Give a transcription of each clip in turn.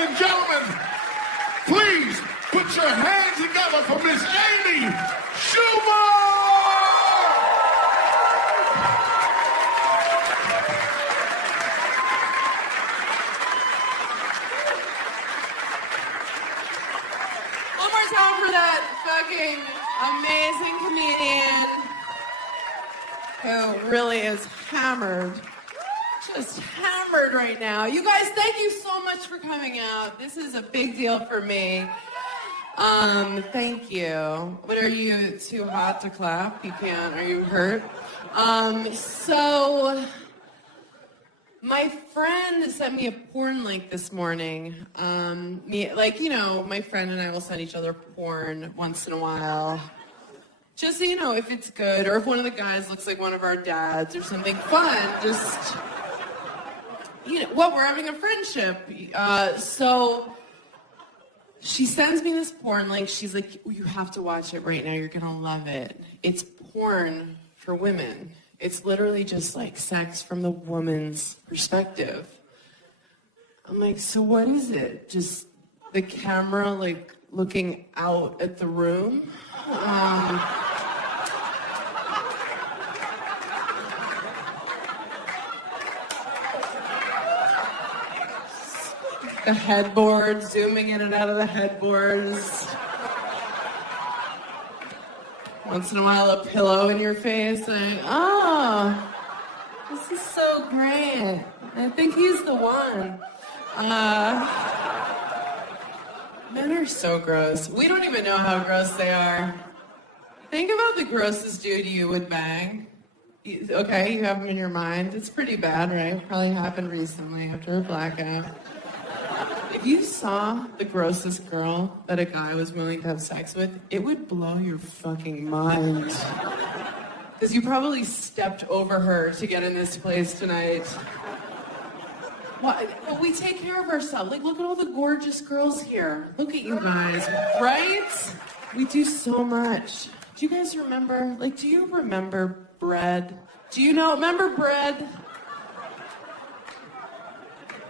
and gentlemen, please put your hands together for Miss Amy Schumer! One more time for that fucking amazing comedian who really is hammered. Just hammered right now. You guys, thank you so much for coming out. This is a big deal for me. Thank you. What, are you too hot to clap? You can't. Are you hurt? So my friend sent me a porn link this morning. My friend and I will send each other porn once in a while. Just so you know if it's good, or if one of the guys looks like one of our dads or something fun, just, we're having a friendship. So she sends me this porn link. She's like, you have to watch it right now. You're going to love it. It's porn for women. It's literally just like sex from the woman's perspective. I'm like, so what is it? Just the camera, like, looking out at the room? The headboard, zooming in and out of the headboards. Once in a while, a pillow in your face. Like, oh, this is so great. I think he's the one. Men are so gross. We don't even know how gross they are. Think about the grossest dude you would bang. Okay, you have him in your mind. It's pretty bad, right? Probably happened recently after a blackout. If you saw the grossest girl that a guy was willing to have sex with, it would blow your fucking mind. Because you probably stepped over her to get in this place tonight. Well, we take care of ourselves. Like, look at all the gorgeous girls here. Look at you guys, right? We do so much. Do you guys remember, do you remember bread? Remember bread?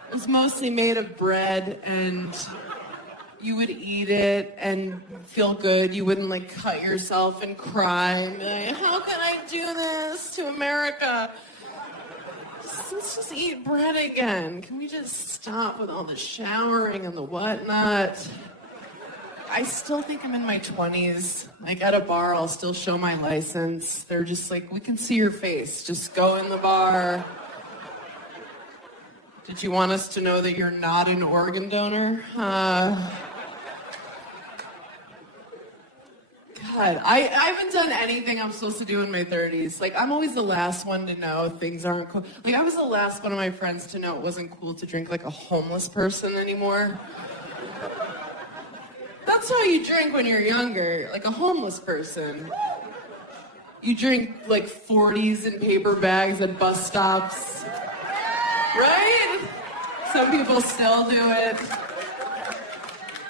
It was mostly made of bread, and you would eat it and feel good. You wouldn't, cut yourself and cry and be like, how can I do this to America? Let's just eat bread again. Can we just stop with all the showering and the whatnot? I still think I'm in my 20s. At a bar, I'll still show my license. They're just like, we can see your face. Just go in the bar. Did you want us to know that you're not an organ donor? God, I haven't done anything I'm supposed to do in my 30s. I'm always the last one to know things aren't cool. I was the last one of my friends to know it wasn't cool to drink like a homeless person anymore. That's how you drink when you're younger, like a homeless person. You drink 40s in paper bags at bus stops. Right? Some people still do it.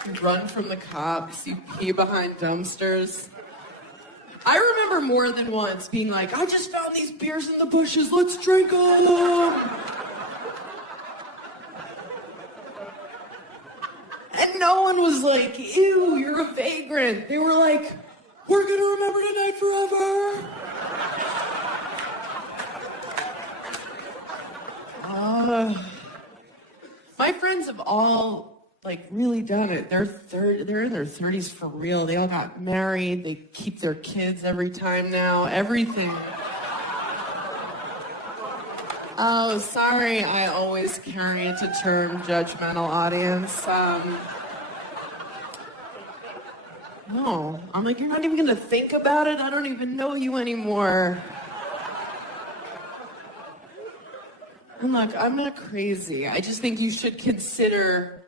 You run from the cops, you pee behind dumpsters. I remember more than once being like, I just found these beers in the bushes, let's drink them! And no one was like, ew, you're a vagrant. They were like, we're gonna remember tonight forever. My friends have all really done it. They're in their 30s for real. They all got married. They keep their kids every time now. Everything. Oh, sorry. I always carry it to term judgmental audience. No, I'm like, you're not even gonna think about it. I don't even know you anymore. And look, I'm not crazy. I just think you should consider,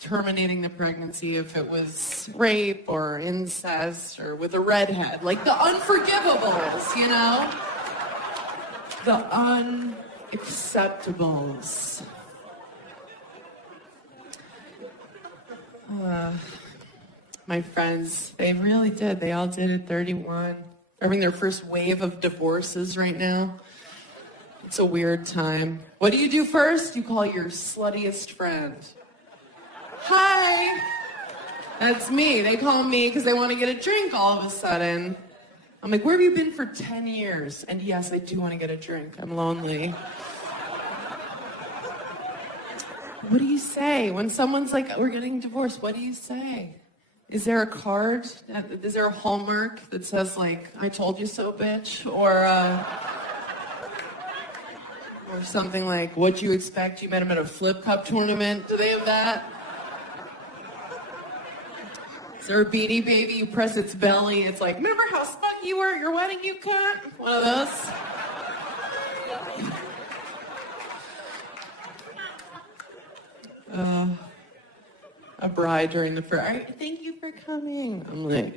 terminating the pregnancy if it was rape or incest or with a redhead. Like the unforgivables, The unacceptables. My friends, they really did. They all did at 31. They're having their first wave of divorces right now. It's a weird time. What do you do first? You call your sluttiest friend. Hi. That's me. They call me because they want to get a drink all of a sudden. I'm like, where have you been for 10 years? And yes, I do want to get a drink. I'm lonely. What do you say when someone's like, we're getting divorced? What do you say? Is there a card? Is there a hallmark that says, like, I told you so, bitch? Or something like, what'd you expect? You met him at a flip cup tournament. Do they have that? Is there a Beanie Baby? You press its belly. It's like, remember how spunky you were at your wedding, you cunt? One of those. A bride during the prayer. Thank you for coming. I'm like,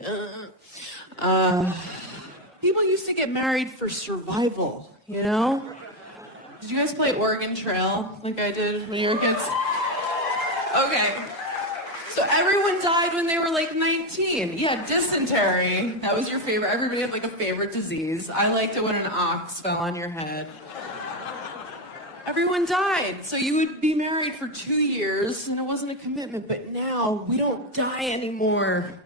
people used to get married for survival, you know? Did you guys play Oregon Trail like I did when you were kids? Okay. So everyone died when they were like 19. Yeah, dysentery. That was your favorite. Everybody had like a favorite disease. I liked it when an ox fell on your head. Everyone died. So you would be married for 2 years and it wasn't a commitment. But now we don't die anymore.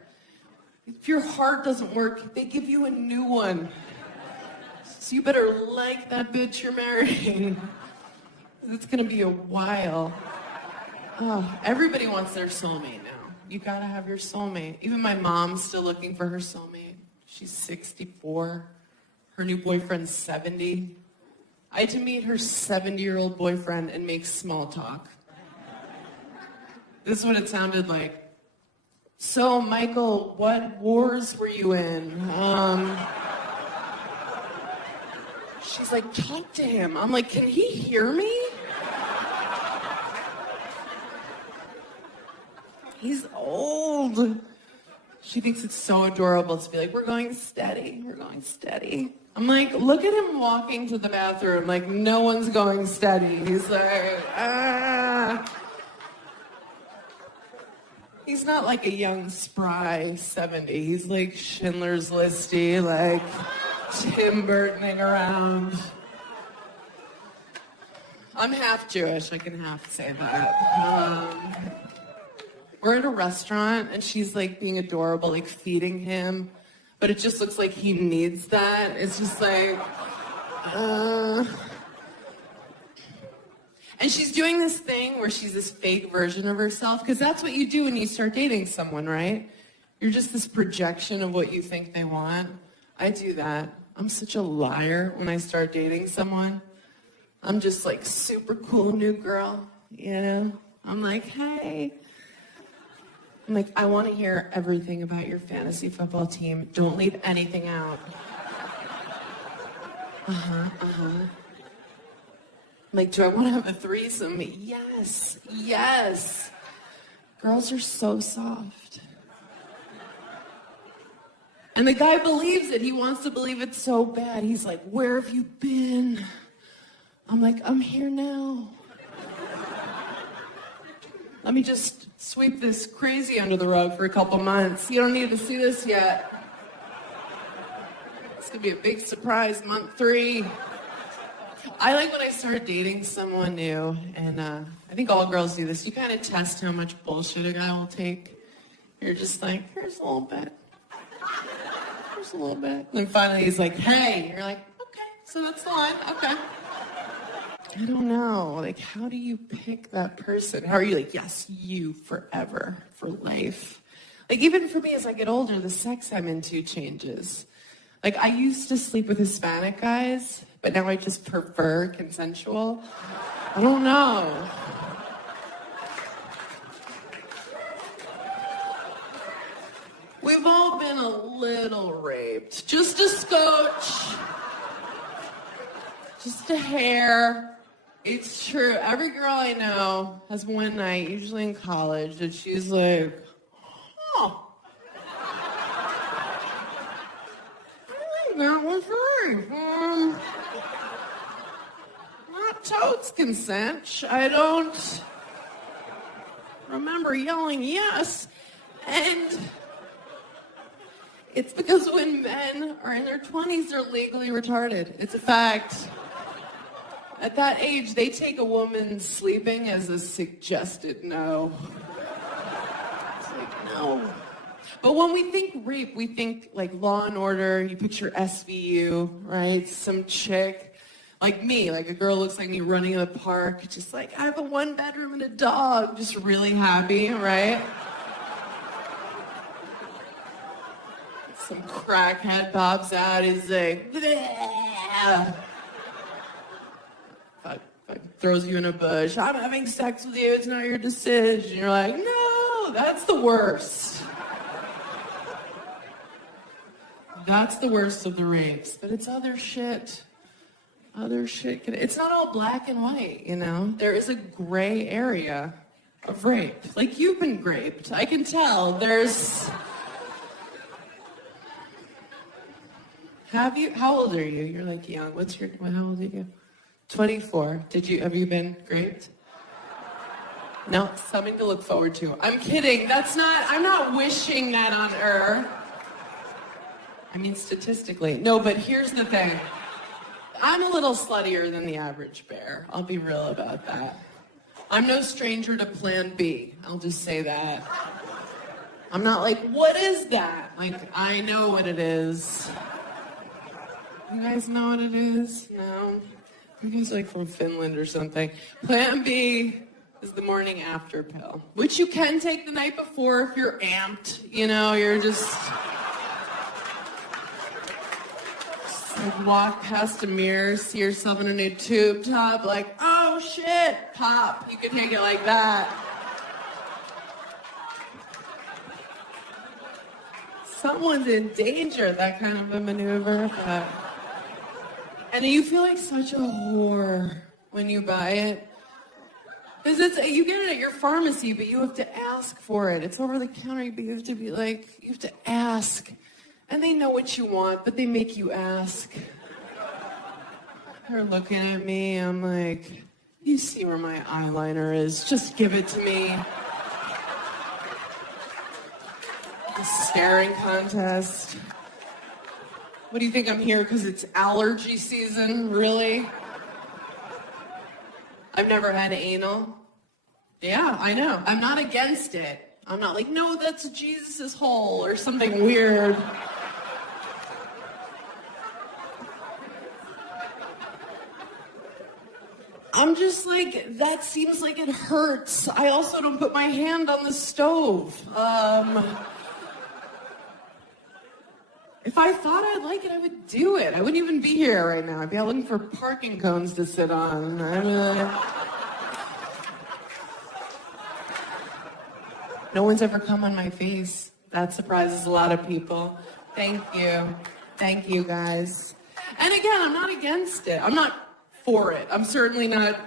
If your heart doesn't work, they give you a new one. So you better like that bitch you're marrying. It's gonna be a while. Oh, everybody wants their soulmate now. You gotta have your soulmate. Even my mom's still looking for her soulmate. She's 64. Her new boyfriend's 70. I had to meet her 70-year-old boyfriend and make small talk. This is what it sounded like. So, Michael, what wars were you in? She's like, talk to him. I'm like, can he hear me? He's old. She thinks it's so adorable to be like, we're going steady. We're going steady. I'm like, look at him walking to the bathroom. Like, no one's going steady. He's like, ah. He's not like a young, spry 70. He's like Schindler's Listy, like Tim Burtoning around. I'm half Jewish. I can half say that. We're at a restaurant, and she's like being adorable, like feeding him. But it just looks like he needs that. It's just like, And she's doing this thing where she's this fake version of herself, because that's what you do when you start dating someone, right? You're just this projection of what you think they want. I do that. I'm such a liar when I start dating someone. I'm just like super cool new girl, you know? I'm like, hey. I'm like, I want to hear everything about your fantasy football team. Don't leave anything out. I'm like, do I want to have a threesome? Yes, yes. Girls are so soft. And the guy believes it. He wants to believe it so bad. He's like, where have you been? I'm like, I'm here now. Let me just sweep this crazy under the rug for a couple months. You don't need to see this yet. It's gonna be a big surprise, month 3. I like when I start dating someone new, and I think all girls do this. You kind of test how much bullshit a guy will take. You're just like, here's a little bit. Here's a little bit. And then finally he's like, hey. You're like, okay, so that's the line, okay. I don't know, like, how do you pick that person? How are you like, yes, you forever, for life? Like, even for me, as I get older, the sex I'm into changes. Like, I used to sleep with Hispanic guys, but now I just prefer consensual. I don't know. We've all been a little raped. Just a scotch. Just a hair. It's true. Every girl I know has one night, usually in college, that she's like, oh. I think that was right. Not totes consent. I don't remember yelling yes. And it's because when men are in their 20s, they're legally retarded. It's a fact. At that age, they take a woman sleeping as a suggested no. It's like, no. But when we think rape, we think like Law and Order, you picture SVU, right? Some chick, like me, like a girl looks like me running in the park, just like, I have a 1-bedroom and a dog, just really happy, right? Some crackhead pops out, he's like, bleh. Fuck, throws you in a bush, I'm having sex with you, it's not your decision. You're like, no, that's the worst. That's the worst of the rapes, but it's other shit. Other shit. It's not all black and white, you know? There is a gray area of rape. Like, you've been raped. I can tell. There's... Have you? How old are you? You're like young. How old are you? 24. Have you been raped? No, something to look forward to. I'm kidding. I'm not wishing that on her. I mean, statistically. No, but here's the thing. I'm a little sluttier than the average bear. I'll be real about that. I'm no stranger to Plan B. I'll just say that. I'm not like, what is that? Like, I know what it is. You guys know what it is? No? You guys like from Finland or something. Plan B is the morning after pill, which you can take the night before if you're amped. You know, you're just like walk past a mirror, see yourself in a new tube top, like, oh shit, pop. You can take it like that. Someone's in danger, that kind of a maneuver. And you feel like such a whore when you buy it. Because you get it at your pharmacy, but you have to ask for it. It's over the counter, but you have to be like, you have to ask. And they know what you want, but they make you ask. They're looking at me, I'm like, you see where my eyeliner is, just give it to me. The staring contest. What do you think, I'm here because it's allergy season? Really? I've never had anal. Yeah, I know. I'm not against it. I'm not like, no, that's Jesus' hole or something weird. I'm just like, that seems like it hurts. I also don't put my hand on the stove. If I thought I'd like it, I would do it. I wouldn't even be here right now. I'd be out looking for parking cones to sit on. No one's ever come on my face. That surprises a lot of people. Thank you. Thank you, guys. And again, I'm not against it. I'm not for it. I'm certainly not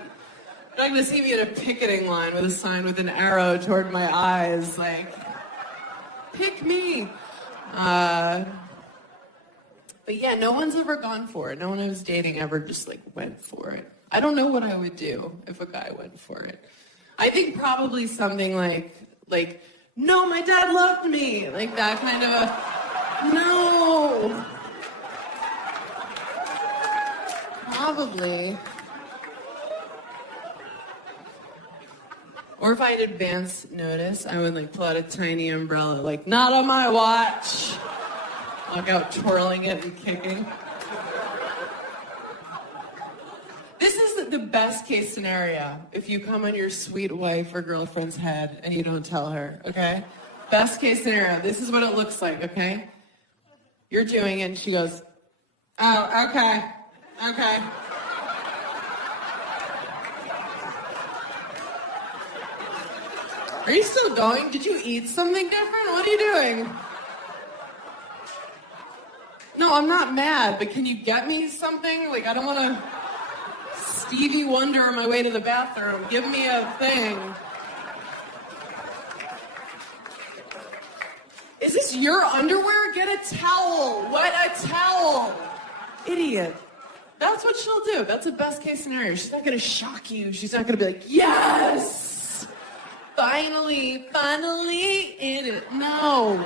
going to see me at a picketing line with a sign with an arrow toward my eyes, like, pick me. But yeah, no one's ever gone for it. No one I was dating ever just like went for it. I don't know what I would do if a guy went for it. I think probably something like, no, my dad loved me. Like that kind of a, no. Probably. Or if I had advance notice, I would like pull out a tiny umbrella, like, not on my watch. Walk out twirling it and kicking. This is the best case scenario if you come on your sweet wife or girlfriend's head and you don't tell her, okay? Best case scenario, this is what it looks like, okay? You're doing it and she goes, oh, okay. Are you still going? Did you eat something different? What are you doing? No, I'm not mad, but can you get me something? Like, I don't want to Stevie Wonder on my way to the bathroom. Give me a thing. Is this your underwear? Get a towel. What a towel. Idiot. That's what she'll do. That's the best case scenario. She's not going to shock you. She's not going to be like, yes! Finally in it. No.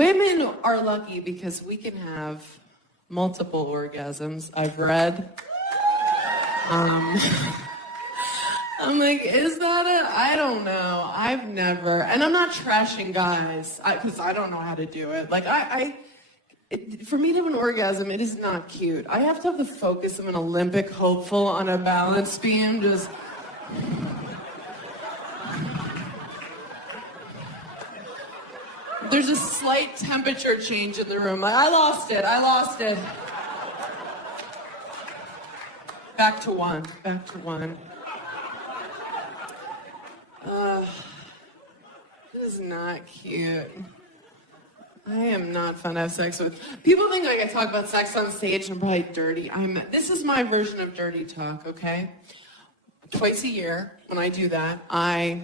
Women are lucky because we can have multiple orgasms. I've read. I'm like, is that it? I don't know. I've never, and I'm not trashing guys, because I don't know how to do it. Like, for me to have an orgasm, it is not cute. I have to have the focus of an Olympic hopeful on a balance beam, just... There's a slight temperature change in the room. Like, I lost it. Back to one. This is not cute. I am not fun to have sex with. People think like I talk about sex on stage and I'm probably dirty. This is my version of dirty talk, okay? Twice a year, when I do that, I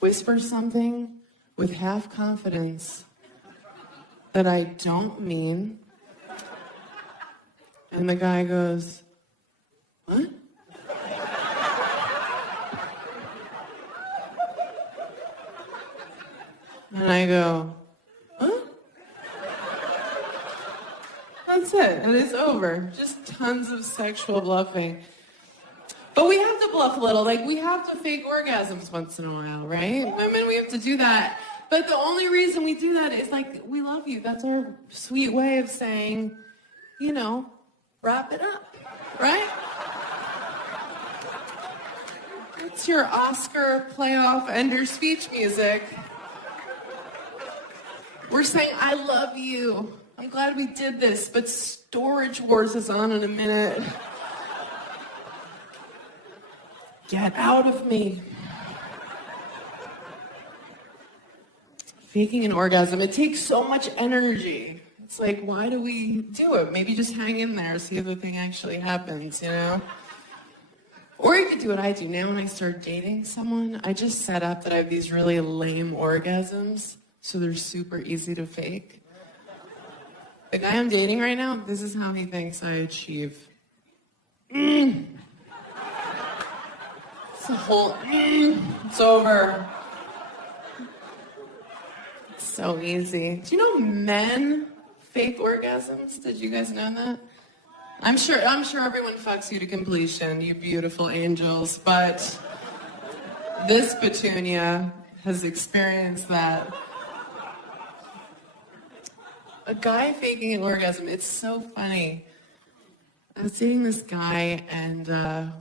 whisper something with half confidence that I don't mean. And the guy goes, what? And I go, huh? That's it, and it's over. Just tons of sexual bluffing. But we have to bluff a little. Like, we have to fake orgasms once in a while, right? Women, we have to do that. But the only reason we do that is, like, we love you. That's our sweet way of saying, you know, wrap it up, right? It's your Oscar playoff ender speech music. We're saying, I love you. I'm glad we did this, but Storage Wars is on in a minute. Get out of me. Faking an orgasm, it takes so much energy. It's like, why do we do it? Maybe just hang in there, see if the thing actually happens, you know? Or you could do what I do. Now when I start dating someone, I just set up that I have these really lame orgasms, so they're super easy to fake. The guy I'm dating right now, this is how he thinks I achieve. It's a whole, it's over. It's so easy. Do you know men fake orgasms? Did you guys know that? I'm sure everyone fucks you to completion, you beautiful angels, but this Petunia has experienced that. A guy faking an orgasm, it's so funny. I was dating this guy, and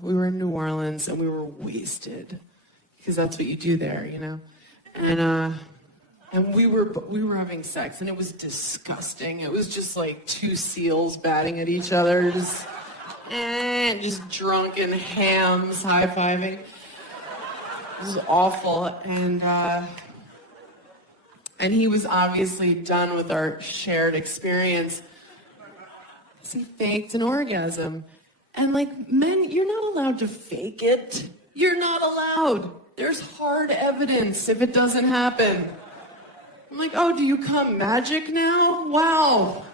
we were in New Orleans, and we were wasted, because that's what you do there, you know? And we were having sex, and it was disgusting. It was just like two seals batting at each other, just drunken hams high-fiving. It was awful, and he was obviously done with our shared experience. So he faked an orgasm. And like, men, you're not allowed to fake it. You're not allowed. There's hard evidence if it doesn't happen. I'm like, oh, do you come magic now? Wow.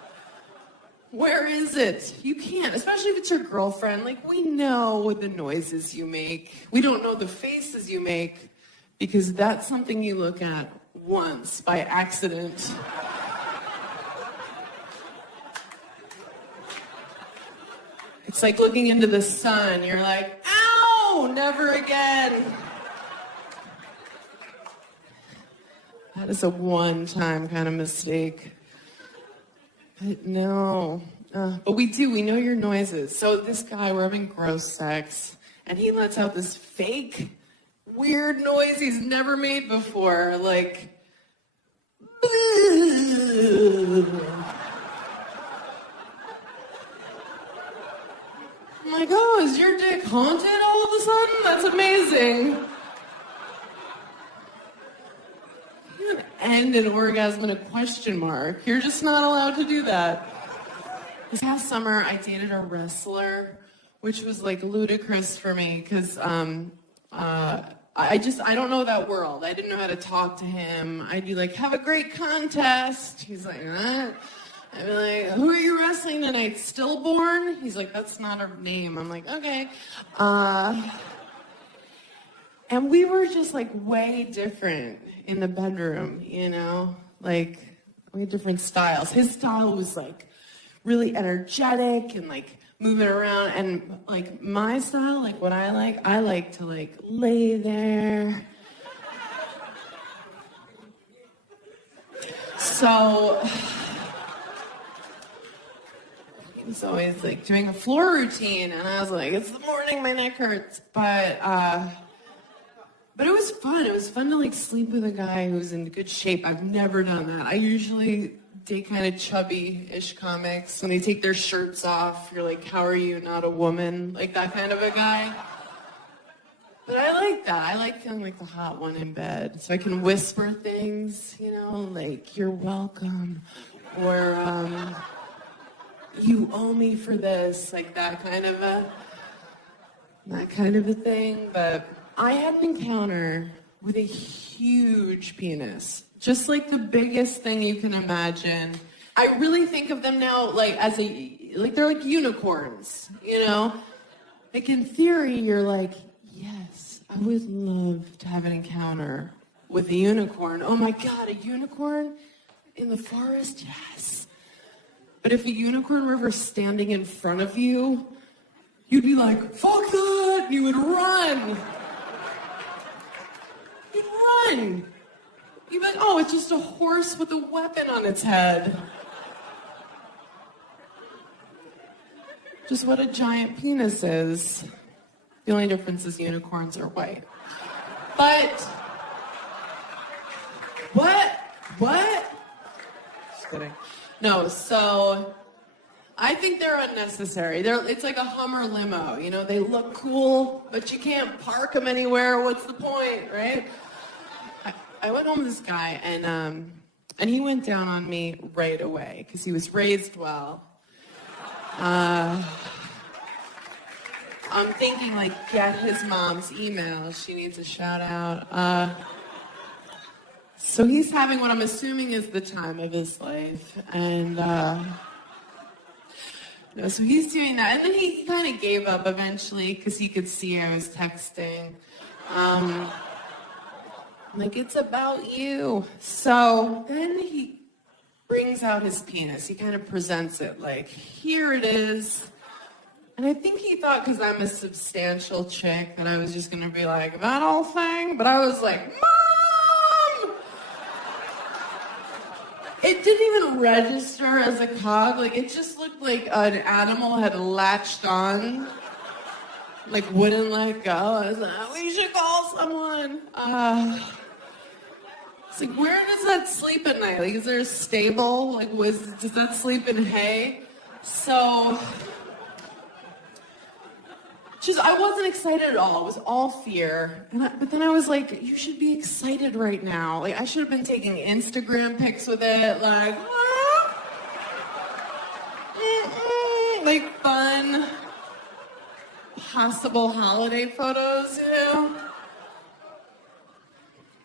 Where is it? You can't, especially if it's your girlfriend. Like, we know the noises you make. We don't know the faces you make because that's something you look at once by accident. It's like looking into the sun. You're like, ow, never again. That is a one-time kind of mistake. But no. But we know your noises. So this guy, we're having gross sex, and he lets out this fake, weird noise he's never made before. Like, I'm like, oh, is your dick haunted all of a sudden? That's amazing. You can end an orgasm in a question mark. You're just not allowed to do that. This past summer, I dated a wrestler, which was like ludicrous for me because I don't know that world. I didn't know how to talk to him. I'd be like, have a great contest. He's like, what? I'd be like, who are you wrestling tonight? Stillborn? He's like, that's not her name. I'm like, okay. And we were just like way different in the bedroom, you know? Like, we had different styles. His style was like really energetic and like moving around, and like my style, like what I like to like lay there. So he was always like doing a floor routine, and I was like, it's the morning, my neck hurts. But it was fun. It was fun to like sleep with a guy who's in good shape. I've never done that. I usually date kind of chubby-ish comics. When they take their shirts off, you're like, how are you not a woman? Like that kind of a guy. But I like that. I like feeling like the hot one in bed. So I can whisper things, you know, like, you're welcome. Or, you owe me for this. Like that kind of a thing. But I had an encounter with a huge penis. Just like the biggest thing you can imagine. I really think of them now like as they're like unicorns, you know? Like in theory, you're like, yes, I would love to have an encounter with a unicorn. Oh my God, a unicorn in the forest? Yes. But if a unicorn were ever standing in front of you, you'd be like, fuck that, and you would run. You'd run. You'd be like, oh, it's just a horse with a weapon on its head. Just what a giant penis is. The only difference is unicorns are white. But, what? Just kidding. No, so I think they're unnecessary. It's like a Hummer limo, you know? They look cool, but you can't park them anywhere. What's the point, right? I went home with this guy, and he went down on me right away because he was raised well. I'm thinking, like, get his mom's email. She needs a shout out. So he's having what I'm assuming is the time of his life. And, no, so he's doing that. And then he kind of gave up eventually because he could see I was texting. Like, it's about you. So then he brings out his penis. He kind of presents it like, here it is. And I think he thought because I'm a substantial chick that I was just going to be like, that whole thing? But I was like, Mom! It didn't even register as a cog. Like, it just looked like an animal had latched on. Like, wouldn't let go. I was like, we should call someone. It's like, where does that sleep at night? Like, is there a stable? Like, does that sleep in hay? So... I wasn't excited at all. It was all fear. But then I was like, you should be excited right now. Like, I should have been taking Instagram pics with it. Like, like fun, possible holiday photos, you know?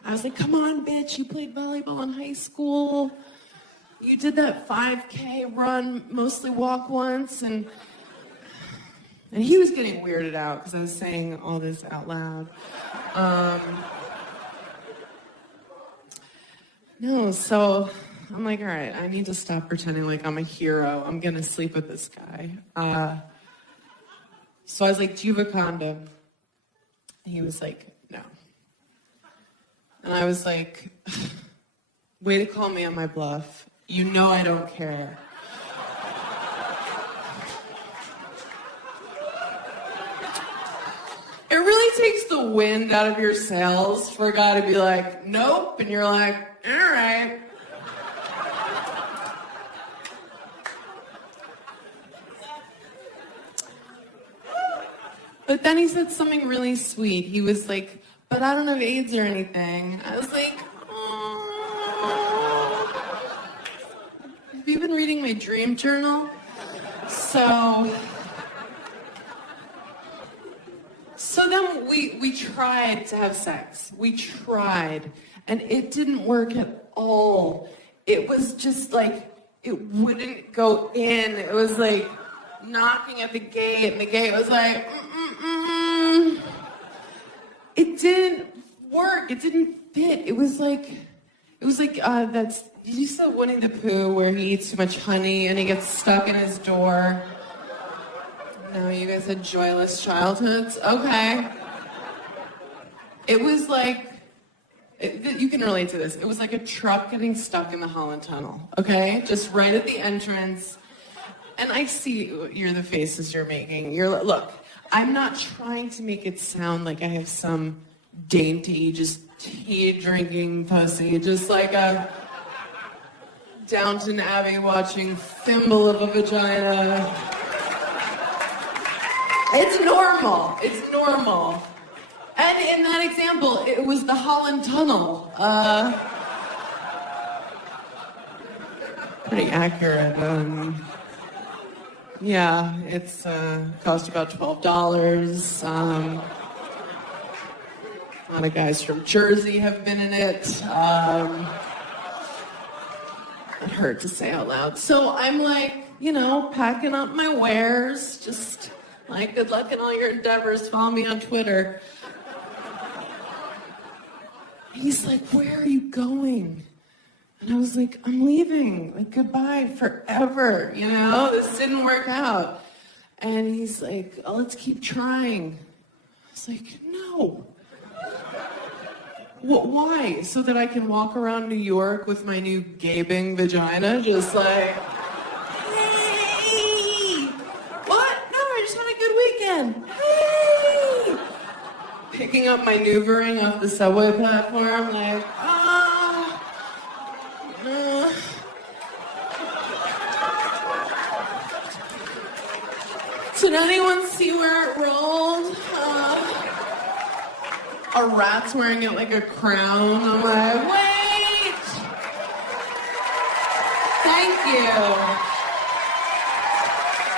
I was like, come on, bitch. You played volleyball in high school. You did that 5K run, mostly walk once, and he was getting weirded out because I was saying all this out loud. No, so I'm like, all right, I need to stop pretending like I'm a hero. I'm going to sleep with this guy. So I was like, do you have a condom? And he was like, no. And I was like, way to call me on my bluff. You know I don't care. It really takes the wind out of your sails for a guy to be like, nope, and you're like, all right. But then he said something really sweet. He was like, but I don't have AIDS or anything. I was like, oh. Have you been reading my dream journal? So then we tried to have sex. We tried. And it didn't work at all. It was just like, it wouldn't go in. It was like knocking at the gate, and the gate was like, It didn't work. It didn't fit. It was like, It was like, did you see Winnie the Pooh where he eats too much honey and he gets stuck in his door? No, you guys had joyless childhoods? Okay. It was like, you can relate to this. It was like a truck getting stuck in the Holland Tunnel, okay? Just right at the entrance. And I see you're the faces you're making. Look, I'm not trying to make it sound like I have some dainty, just tea-drinking pussy, just like a Downton Abbey watching thimble of a vagina. It's normal. It's normal. And in that example, it was the Holland Tunnel. Pretty accurate. Yeah, it's cost about $12. A lot of guys from Jersey have been in it. It hurt to say out loud. So I'm like, packing up my wares, just like, good luck in all your endeavors. Follow me on Twitter. He's like, where are you going? And I was like, I'm leaving. Like, goodbye forever. This didn't work out. And he's like, oh, let's keep trying. I was like, no. Why? So that I can walk around New York with my new gaping vagina, just like, hey! What? No, I just had a good weekend. Hey! Picking up my maneuvering off the subway platform, like, Did anyone see where it rolled? A rat's wearing it like a crown. I'm like, wait! Thank you.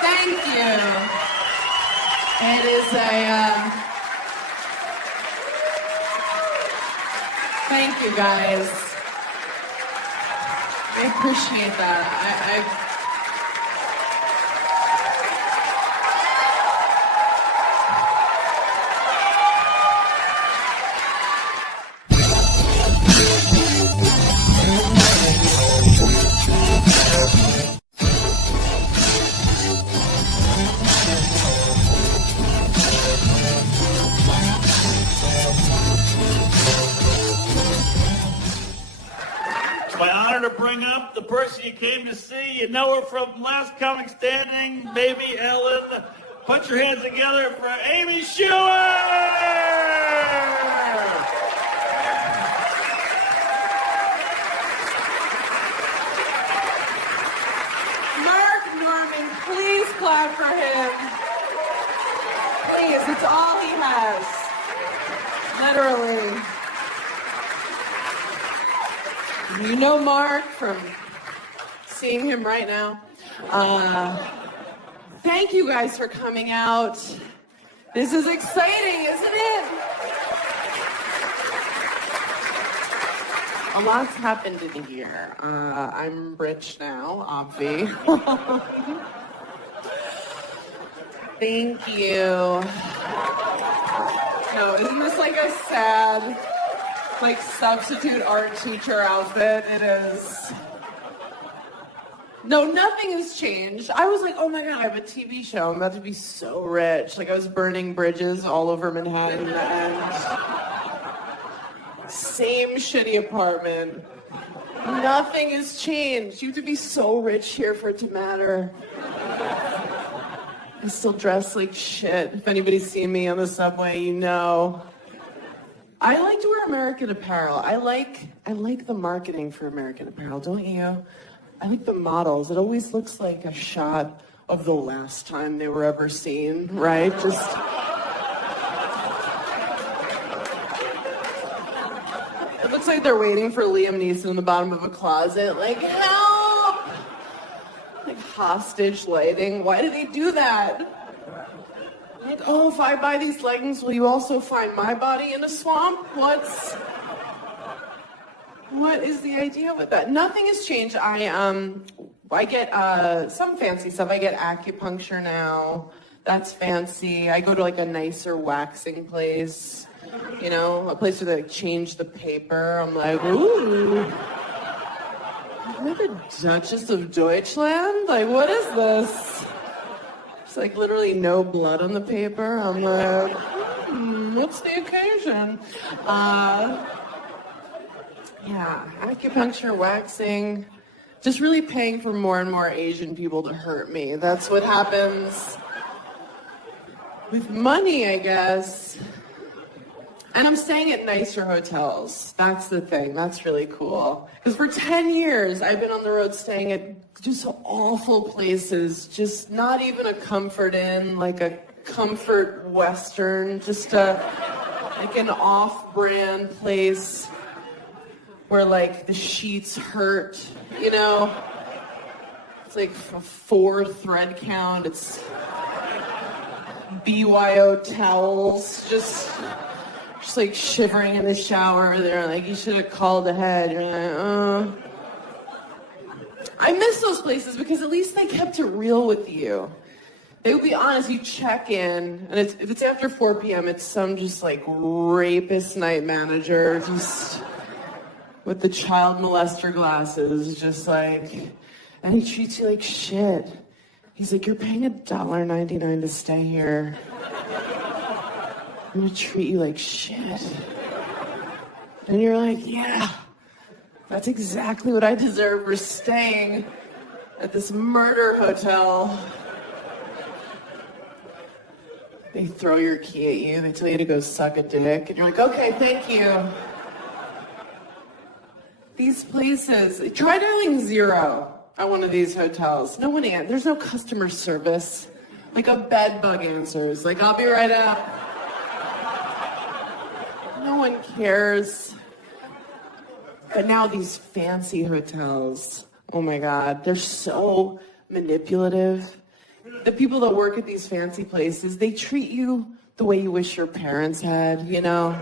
Thank you. It is thank you, guys. I appreciate that. To bring up the person you came to see. You know her from Last Comic Standing, Baby Ellen. Put your hands together for Amy Schumer! Mark Norman, please clap for him. Please, it's all he has. Literally. You know Mark from seeing him right now. Thank you guys for coming out. This is exciting, isn't it? A lot's happened in a year. I'm rich now, obvi. Thank you. No, isn't this like a sad, substitute art teacher outfit? It is. No, nothing has changed. I was like, oh my God, I have a TV show. I'm about to be so rich. I was burning bridges all over Manhattan and same shitty apartment. Nothing has changed. You have to be so rich here for it to matter. I still dress like shit. If anybody's seen me on the subway, you know. I like to wear American Apparel. I like the marketing for American Apparel, don't you? I like the models. It always looks like a shot of the last time they were ever seen, right? It looks like they're waiting for Liam Neeson in the bottom of a closet, like, help! Like hostage lighting. Why do they do that? Like, oh, if I buy these leggings, will you also find my body in a swamp? What is the idea with that? Nothing has changed. I get some fancy stuff. I get acupuncture now. That's fancy. I go to a nicer waxing place. You know, a place where they like change the paper. I'm like, ooh. Am I the Duchess of Deutschland? Like, what is this? It's like literally no blood on the paper. I'm like, what's the occasion? Yeah, acupuncture, waxing, just really paying for more and more Asian people to hurt me. That's what happens with money, I guess. And I'm staying at nicer hotels. That's the thing. That's really cool. Because for 10 years, I've been on the road staying at just awful places. Just not even a Comfort Inn, like a Comfort Western, just like an off-brand place where like the sheets hurt, you know? It's like a 4 thread count. It's BYO towels, just like shivering in the shower. They're like, you should have called ahead. You're like, I miss those places because at least they kept it real with you. They would be honest. You check in, and if it's after 4 p.m., it's some just like rapist night manager, just with the child molester glasses, just like, and he treats you like shit. He's like, you're paying $1.99 to stay here. I'm gonna treat you like shit. And you're like, yeah, that's exactly what I deserve for staying at this murder hotel. They throw your key at you, they tell you to go suck a dick, and you're like, okay, thank you. These places, try dialing 0 at one of these hotels. No one answers, there's no customer service. Like a bed bug answers, like, I'll be right up. No one cares. But now these fancy hotels, oh my God, they're so manipulative. The people that work at these fancy places, they treat you the way you wish your parents had, you know?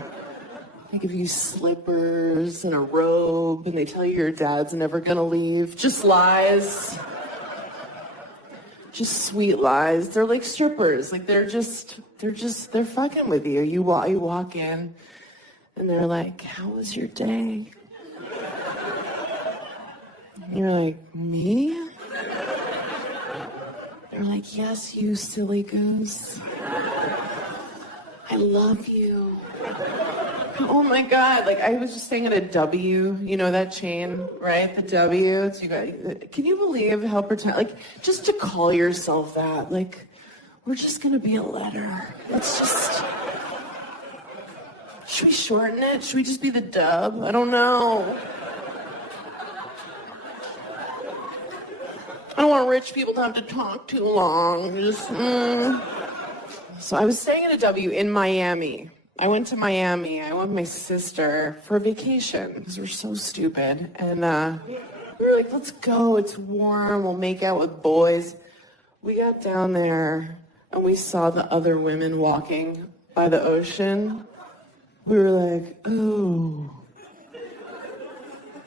They give you slippers and a robe, and they tell you your dad's never gonna leave. Just lies. Just sweet lies. They're like strippers. Like they're fucking with you. You walk in, and they're like, how was your day? And you're like, me? They're like, yes, you silly goose. I love you. Oh my God, like I was just staying at a W, you know that chain, right? The W. So can you believe how like, just to call yourself that, like, we're just gonna be a letter. It's just, should we shorten it? Should we just be the Dub? I don't know. I don't want rich people to have to talk too long. Just, So I was staying at a W in Miami. I went to Miami. I went with my sister for a vacation because we're so stupid. And we were like, let's go. It's warm. We'll make out with boys. We got down there and we saw the other women walking by the ocean. We were like, oh,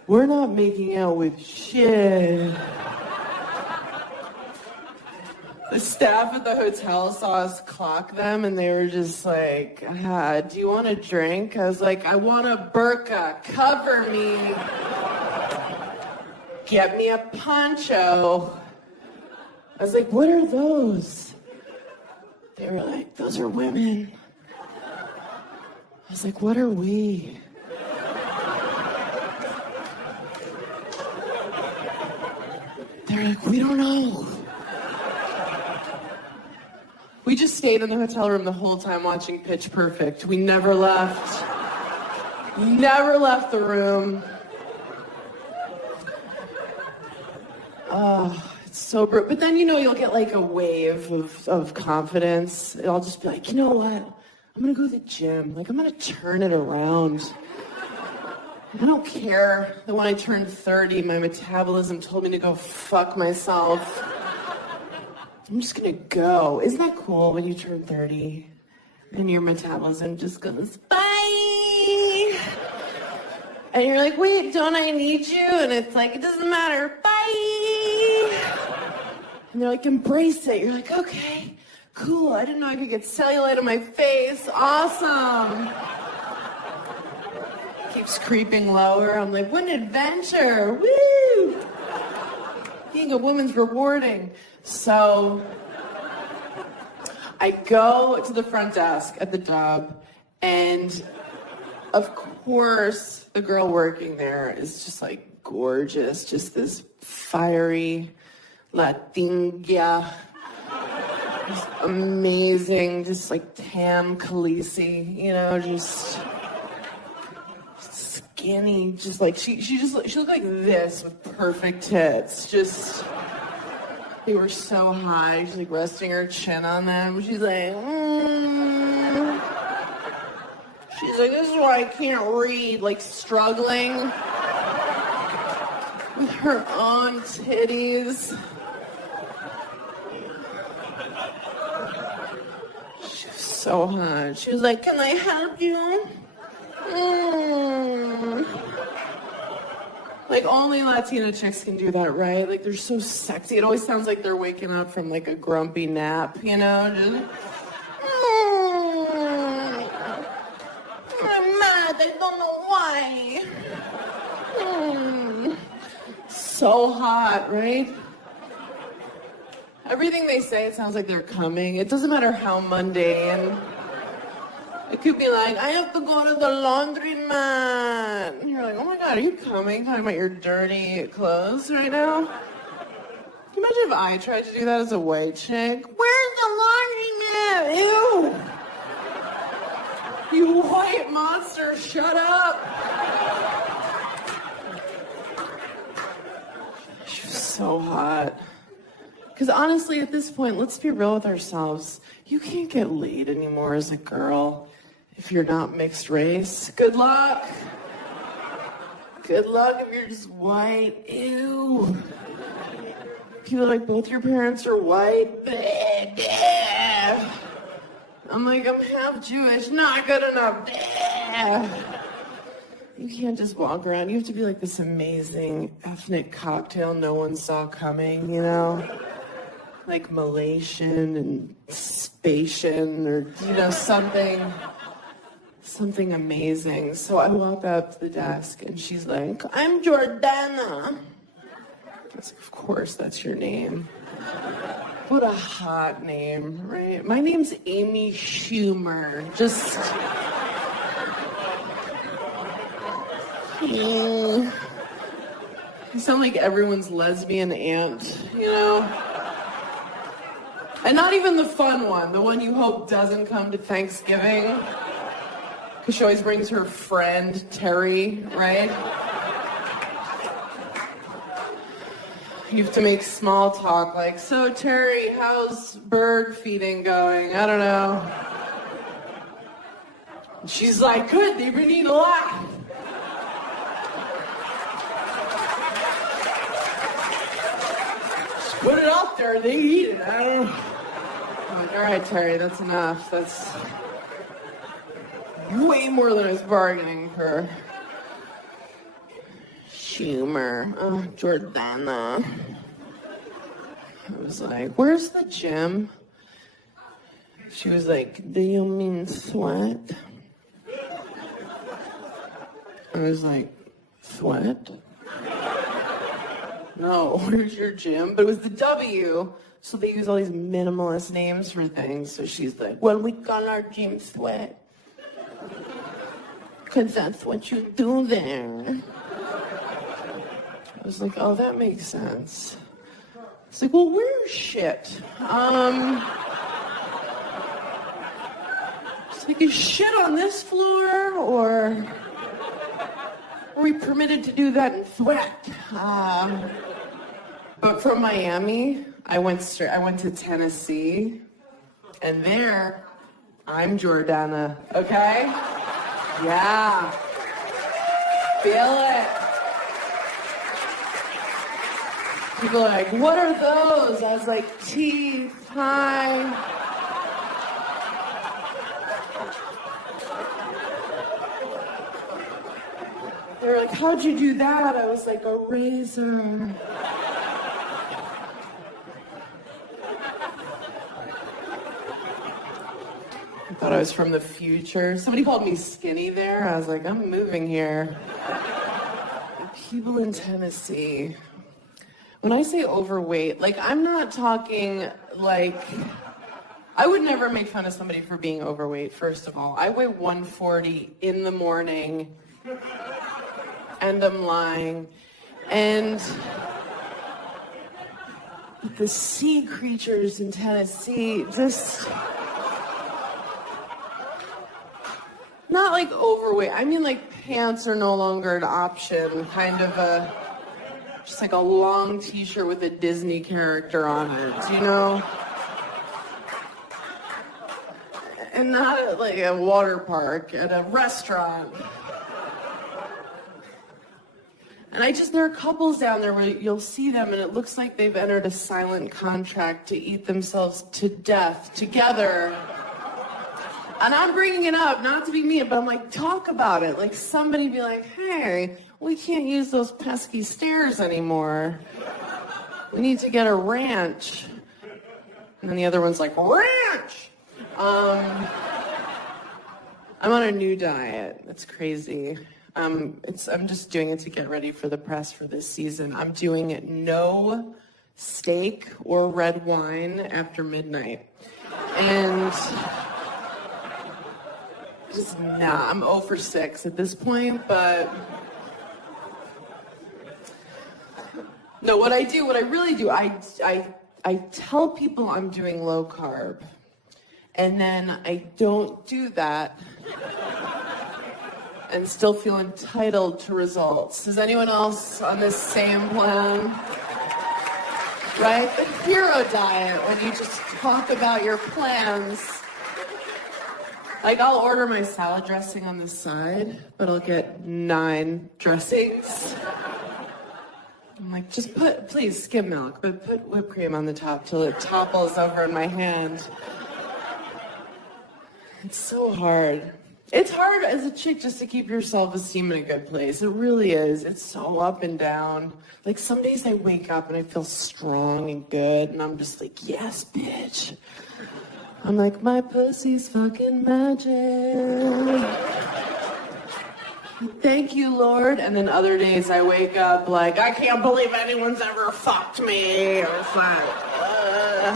we're not making out with shit. The staff at the hotel saw us clock them, and they were just like, do you want a drink? I was like, I want a burqa. Cover me. Get me a poncho. I was like, what are those? They were like, those are women. I was like, what are we? They're like, we don't know. We just stayed in the hotel room the whole time watching Pitch Perfect. We never left. Never left the room. Oh, it's so brutal. But then, you know, you'll get like a wave of confidence. I'll just be like, you know what? I'm going to go to the gym. Like, I'm going to turn it around. I don't care that when I turned 30, my metabolism told me to go fuck myself. I'm just gonna go. Isn't that cool when you turn 30 and your metabolism just goes, bye? And you're like, wait, don't I need you? And it's like, it doesn't matter, bye. And they're like, embrace it. You're like, okay, cool. I didn't know I could get cellulite on my face. Awesome. keeps creeping lower. I'm like, what an adventure! Woo! Being a woman's rewarding. So I go to the front desk at the job, and of course, the girl working there is just like gorgeous, just this fiery Latina, just amazing, just like tan Khaleesi, you know, just skinny, just like she looked like this with perfect tits, just. They were so high. She's like resting her chin on them. She's like, She's like, this is why I can't read. Like struggling with her own titties. She was so hot. She was like, can I help you? Like, only Latina chicks can do that, right? Like, they're so sexy. It always sounds like they're waking up from, like, a grumpy nap, you know? Just, I'm mad. I don't know why. So hot, right? Everything they say, it sounds like they're coming. It doesn't matter how mundane. It could be like, I have to go to the laundromat. And you're like, oh my God, are you coming? Talking about your dirty clothes right now? Can you imagine if I tried to do that as a white chick? Where's the laundromat? Ew! You white monster, shut up! She was so hot. Because honestly, at this point, let's be real with ourselves. You can't get laid anymore as a girl if you're not mixed race. Good luck. Good luck if you're just white. Ew. People are like, both your parents are white. I'm like, I'm half Jewish. Not good enough. You can't just walk around. You have to be like this amazing ethnic cocktail no one saw coming, you know? Like Malaysian and Spatian or, you know, something amazing. So I walk up to the desk and she's like, I'm Jordana. I was like, of course, that's your name. What a hot name, right? My name's Amy Schumer. Just... You sound like everyone's lesbian aunt, you know? And not even the fun one, the one you hope doesn't come to Thanksgiving. Because she always brings her friend, Terry, right? You have to make small talk like, so Terry, how's bird feeding going? I don't know. And she's like, good, they've been eating a lot. Just put it out there, they eat it, I don't know. I'm like, all right, Terry, that's enough. That's way more than I was bargaining for. Schumer. Oh, Jordana. I was like, where's the gym? She was like, do you mean sweat? I was like, sweat? No, where's your gym? But it was the W. So they use all these minimalist names for things. So she's like, well, we call our gym Sweat. Because that's what you do there. I was like, oh, that makes sense. It's like, well, where's shit? It's like, is shit on this floor, or are we permitted to do that in Sweat? But from Miami, I went to Tennessee, and there, I'm Jordana, okay? Yeah. Feel it. People are like, what are those? I was like, teeth, hi. They were like, how'd you do that? I was like, a razor. I thought I was from the future. Somebody called me skinny there. I was like, I'm moving here. People in Tennessee. When I say overweight, like, I'm not talking like... I would never make fun of somebody for being overweight, first of all. I weigh 140 in the morning, and I'm lying. And the sea creatures in Tennessee just... Not like overweight. I mean, like, pants are no longer an option. Kind of just like a long t-shirt with a Disney character on it, you know? And not at like a water park, at a restaurant. And there are couples down there where you'll see them and it looks like they've entered a silent contract to eat themselves to death together. And I'm bringing it up, not to be mean, but I'm like, talk about it. Like, somebody be like, hey, we can't use those pesky stairs anymore. We need to get a ranch. And then the other one's like, ranch! I'm on a new diet. It's crazy. I'm just doing it to get ready for the press for this season. I'm doing no steak or red wine after midnight. And... just nah, I'm 0 for 6 at this point, but no, what I really do, I tell people I'm doing low carb, and then I don't do that and still feel entitled to results. Is anyone else on this same plan? Right? The hero diet, when you just talk about your plans. Like, I'll order my salad dressing on the side, but I'll get 9 dressings. I'm like, just please, skim milk, but put whipped cream on the top till it topples over in my hand. It's so hard. It's hard as a chick just to keep your self-esteem in a good place. It really is. It's so up and down. Like, some days I wake up and I feel strong and good, and I'm just like, yes, bitch. I'm like, my pussy's fucking magic. Thank you, Lord. And then other days I wake up like, I can't believe anyone's ever fucked me. Or it's like, I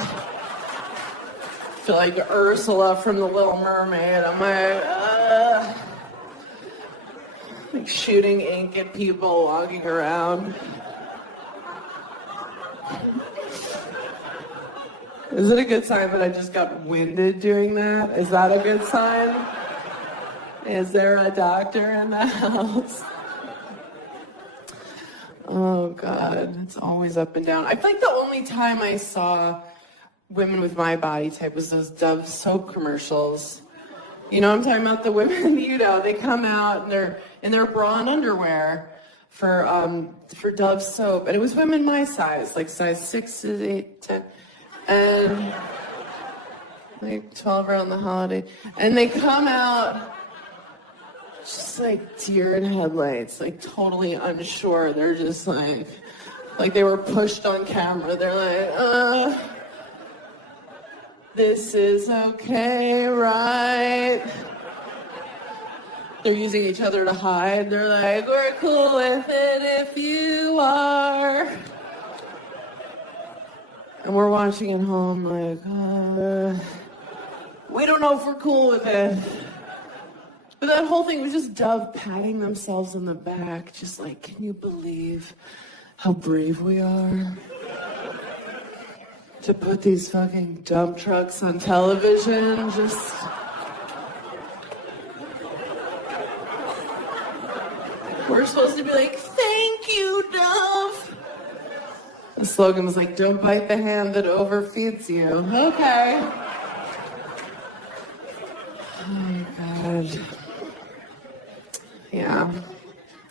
feel like Ursula from The Little Mermaid. I'm like shooting ink at people walking around. Is it a good sign that I just got winded doing that? Is that a good sign? Is there a doctor in the house? Oh, God. It's always up and down. I feel like the only time I saw women with my body type was those Dove soap commercials. You know what I'm talking about? The women, you know, they come out and they're in their bra and underwear for Dove soap. And it was women my size, like size 6 to 8, 10. And like 12 around the holiday. And they come out just like deer in headlights, like totally unsure. They're just like they were pushed on camera. They're like, this is okay, right? They're using each other to hide. They're like, we're cool with it if you are. And we're watching at home like, we don't know if we're cool with it. But that whole thing was just Dove patting themselves on the back, just like, can you believe how brave we are? To put these fucking dump trucks on television, just... We're supposed to be like, thank you, Dove. The slogan was like, don't bite the hand that overfeeds you. Okay. Oh, God. Yeah.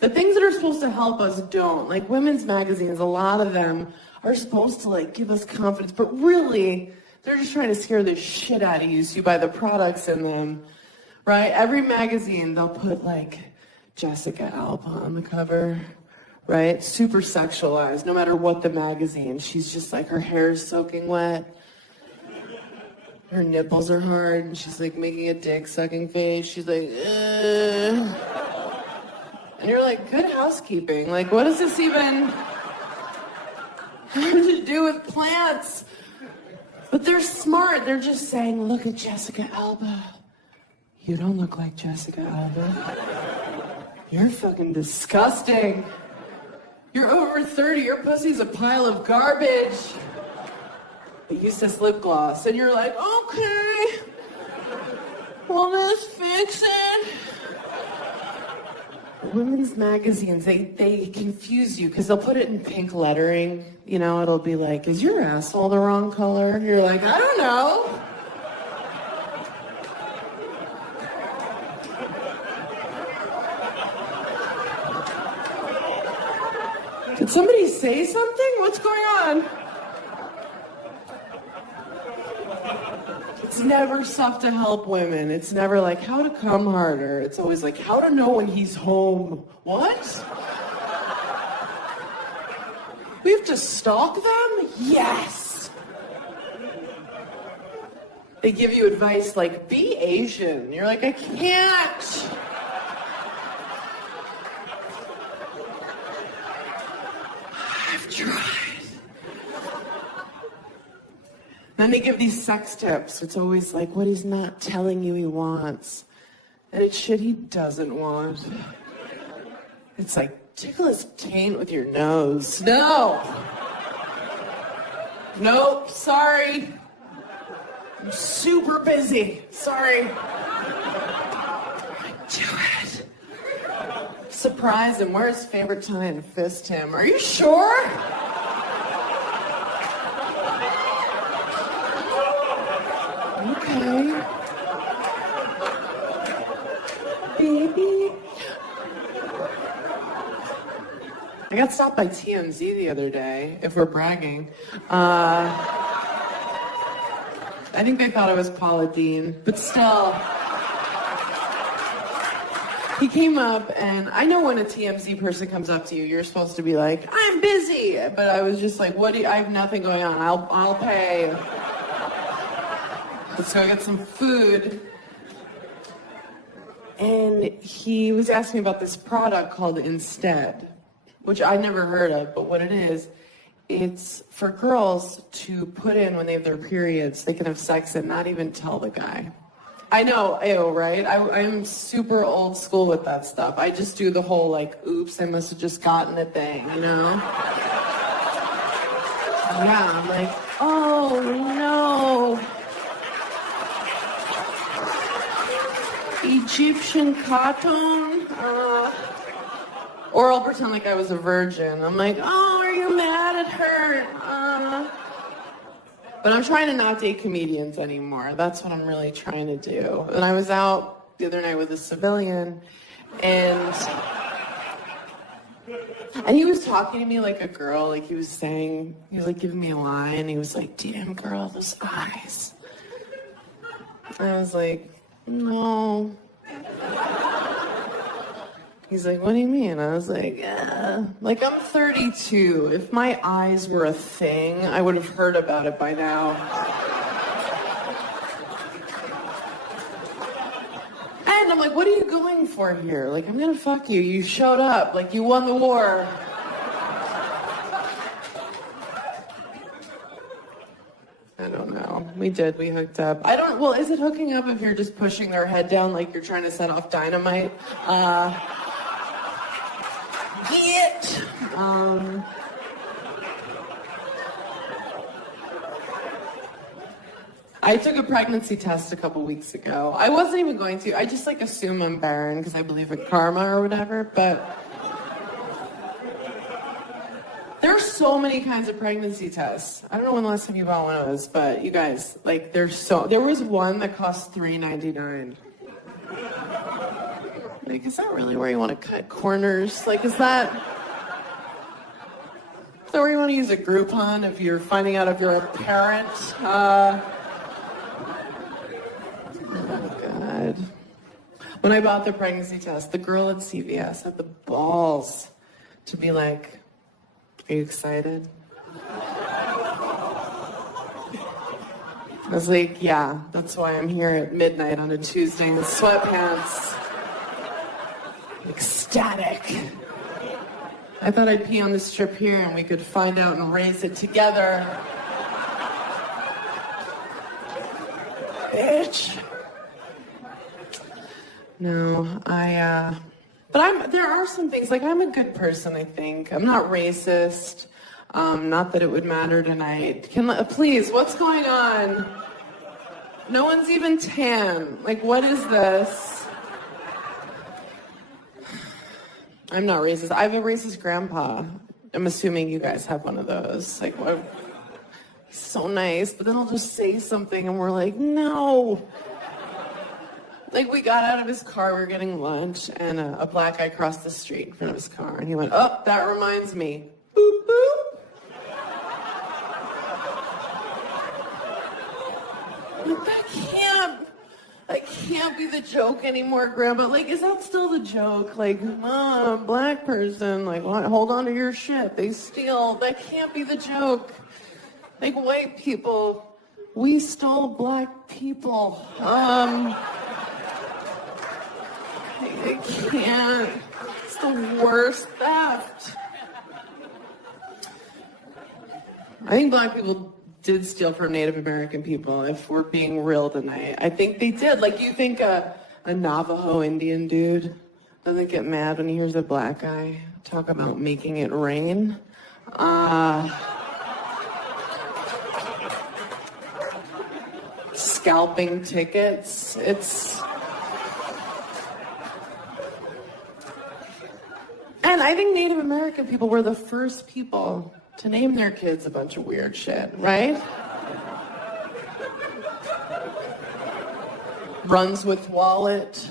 The things that are supposed to help us don't. Like women's magazines, a lot of them are supposed to like give us confidence, but really, they're just trying to scare the shit out of you so you buy the products in them, right? Every magazine, they'll put like Jessica Alba on the cover, right? Super sexualized, no matter what the magazine. She's just like, her hair is soaking wet. Her nipples are hard, and she's like making a dick-sucking face. She's like, ugh. And you're like, good housekeeping. Like, what does this even have to do with plants? But they're smart. They're just saying, look at Jessica Alba. You don't look like Jessica Alba. You're fucking disgusting. You're over 30. Your pussy's a pile of garbage. But use this lip gloss. And you're like, okay. Will this fix it? Women's magazines, they confuse you because they'll put it in pink lettering. You know, it'll be like, is your asshole the wrong color? You're like, I don't know. Did somebody say something? What's going on? It's never stuff to help women. It's never like how to come harder. It's always like how to know when he's home. What? We have to stalk them? Yes. They give you advice like, be Asian. You're like, I can't. I've tried. Then they give these sex tips. It's always like what he's not telling you he wants. And it's shit he doesn't want. It's like, tickle his taint with your nose. No! Nope, sorry. I'm super busy. Sorry. Do it. Surprise him. Where's his favorite time? Fist him. Are you sure? Okay. Baby. I got stopped by TMZ the other day, if we're bragging. I think they thought I was Paula Deen, but still. He came up, and I know when a TMZ person comes up to you, you're supposed to be like, I'm busy. But I was just like, I have nothing going on. I'll pay. Let's go get some food. And he was asking about this product called Instead, which I never heard of, but what it is, it's for girls to put in when they have their periods. They can have sex and not even tell the guy. I know, ew, right? I'm super old school with that stuff. I just do the whole, like, oops, I must have just gotten a thing, you know? Yeah, I'm like, oh, no. Egyptian cotton? Or I'll pretend like I was a virgin. I'm like, oh, are you mad at her? But I'm trying to not date comedians anymore. That's what I'm really trying to do. And I was out the other night with a civilian, and he was talking to me like a girl. Like he was like giving me a line. He was like, damn girl, those eyes. I was like, no. He's like, what do you mean? I was like, yeah. Like, I'm 32. If my eyes were a thing, I would have heard about it by now. And I'm like, what are you going for here? Like, I'm gonna fuck you. You showed up. Like, you won the war. I don't know. We hooked up. Well, is it hooking up if you're just pushing their head down like you're trying to set off dynamite? I took a pregnancy test a couple weeks ago. I wasn't even going to. I just like assume I'm barren because I believe in karma or whatever, but there are so many kinds of pregnancy tests. I don't know when the last time you bought one of those, but you guys, like, there was one that cost $3.99. Like, is that really where you want to cut corners? Like, is that where you want to use a Groupon if you're finding out if you're a parent? Oh, God. When I bought the pregnancy test, the girl at CVS had the balls to be like, are you excited? I was like, yeah, that's why I'm here at midnight on a Tuesday with sweatpants. Ecstatic. I thought I'd pee on this strip here and we could find out and raise it together. Bitch. No, but there are some things, like I'm a good person, I think. I'm not racist. Not that it would matter tonight. Please, what's going on? No one's even tan. Like, what is this? I'm not racist. I have a racist grandpa. I'm assuming you guys have one of those. Like, what? He's so nice, but then he'll just say something and we're like, no. Like, we got out of his car, we were getting lunch, and a black guy crossed the street in front of his car, and he went, oh, that reminds me. Boop, boop. Like, that can't be the joke anymore, Grandma. Like, is that still the joke? Like, Mom, black person, like, hold on to your shit. They steal. That can't be the joke. Like, white people, we stole black people. I can't. It's the worst theft. I think black people did steal from Native American people, if we're being real tonight. I think they did. Like, you think a Navajo Indian dude doesn't get mad when he hears a black guy talk about making it rain? Scalping tickets. And I think Native American people were the first people to name their kids a bunch of weird shit, right? Runs with wallet,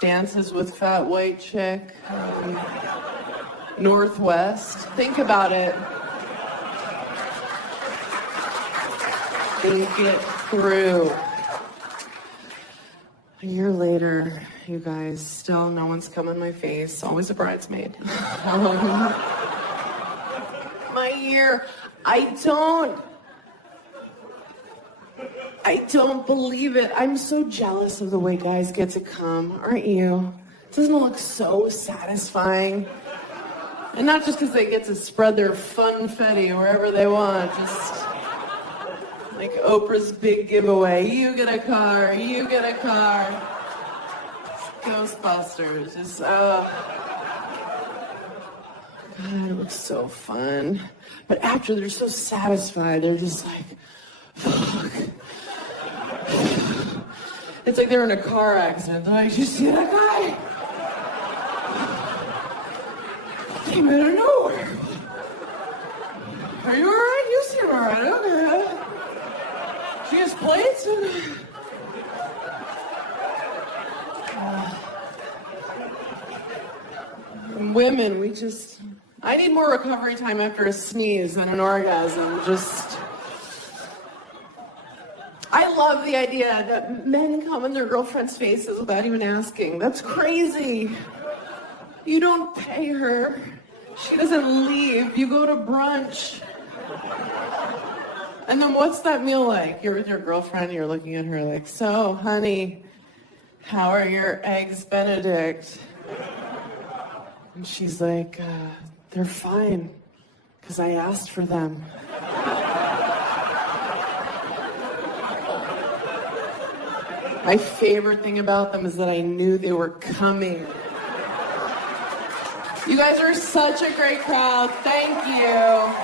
dances with fat white chick, Northwest. Think about it. Think it through. A year later, you guys, still no one's come in my face. Always a bridesmaid. My year. I don't believe it. I'm so jealous of the way guys get to come, aren't you? Doesn't it look so satisfying? And not just because they get to spread their funfetti wherever they want, just like Oprah's big giveaway. You get a car, you get a car. Ghostbusters. Just, God, it looks so fun. But after they're so satisfied, they're just like, fuck. It's like they're in a car accident. They're like, did you see that guy? Came out of nowhere. Are you alright? You seem alright. Okay. She has plates? Women, I need more recovery time after a sneeze than an orgasm. I love the idea that men come in their girlfriends' faces without even asking. That's crazy. You don't pay her. She doesn't leave. You go to brunch. And then what's that meal like? You're with your girlfriend, you're looking at her like, so, honey, how are your eggs Benedict? And she's like, they're fine, because I asked for them. My favorite thing about them is that I knew they were coming. You guys are such a great crowd. Thank you.